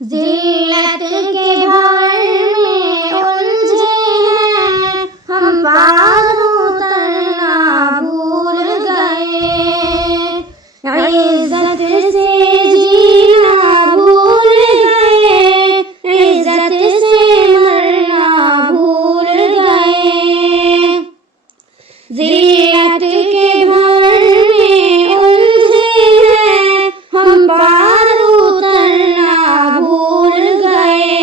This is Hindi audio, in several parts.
जिल्लत के भार में उलझे हैं हम, पार उतरना भूल गए। इज्जत से जीना भूल गए, इज्जत से मरना भूल गए। जिल्लत के भार में उलझे हैं हम, पार उतरना भूल गए।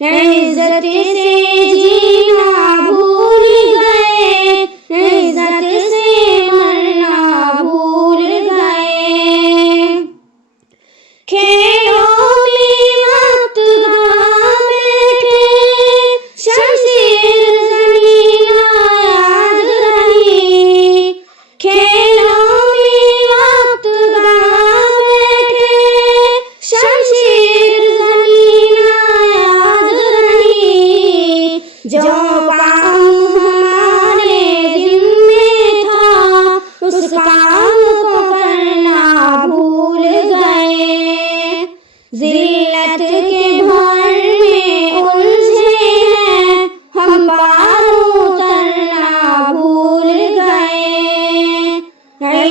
इज्जत से जीना भूल गए, इज्जत से मरना भूल गए। खेलों में वक्त गवा बैठे, शमशीर ज़मीन याद रही। खेलों में वक्त गवा बैठे, शमशीर ज़मीन याद रही। जो काम हमारे ज़िम्मे था, उस काम को करना भूल गए। जिल्लत के भार में उलझे हैं हम, पार उतरना भूल गए।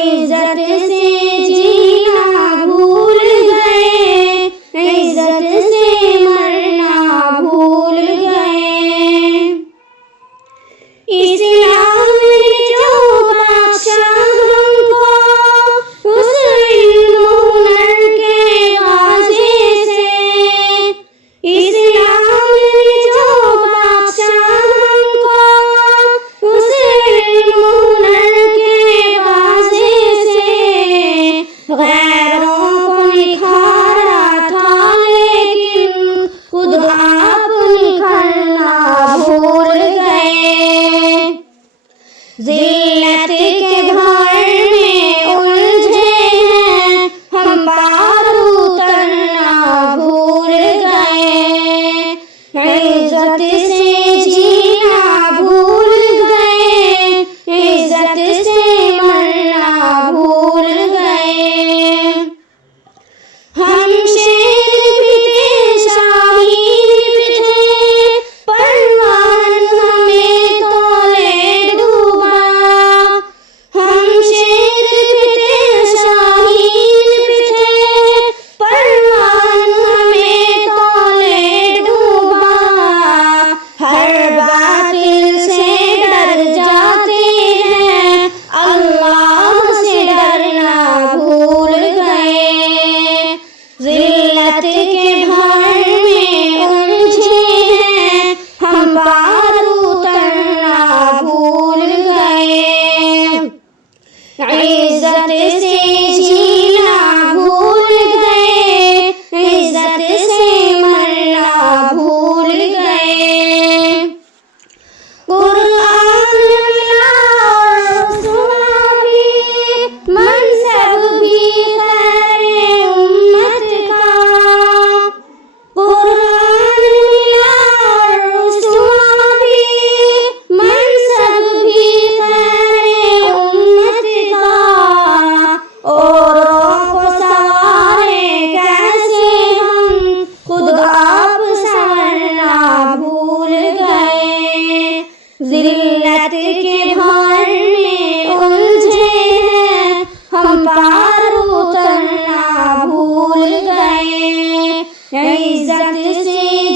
इज्जत से जीना भूल गए, इज्जत से मरना भूल गए। इस्लाम ने जो बख्शा हमको, उस इल्म हुनर के वाजे से। इस्लाम ने जो बख्शा हमको, उस इल्म हुनर के वाजे से। गैरों को निखारा था लेकिन खुद आप निखरना भूल गए। जिल्लत के भार में उलझे हैं हम, पार उतरना भूल गए। इज्जत से जीना भूल गए, इज्जत से मरना भूल गए। हम शेर भी थे, शाहीन भी थे, परवान हमें तोले डूबा। हम शेर भी थे, शाहीन भी थे, परवान हमें तोले डूबा। हर बातिल से डर जाते हैं, अल्लाह से डरना भूल गए। जिल्लत के भार में उलझे हैं हम, पार उतरना भूल गए। इज्जत से जीना भूल गए, इज्जत से मरना भूल गए। कुरान मिला और सुना भी, मनसब भी खैर उम्मत का। कुरान मिला और सुना भी, मनसब भी खैर उम्मत का। औरों को सवारे कैसे हम, खुद आप संवरना भूल गए। जिल्लत के भार में उलझे हैं हम, पार उतरना भूल गए। इज्जत से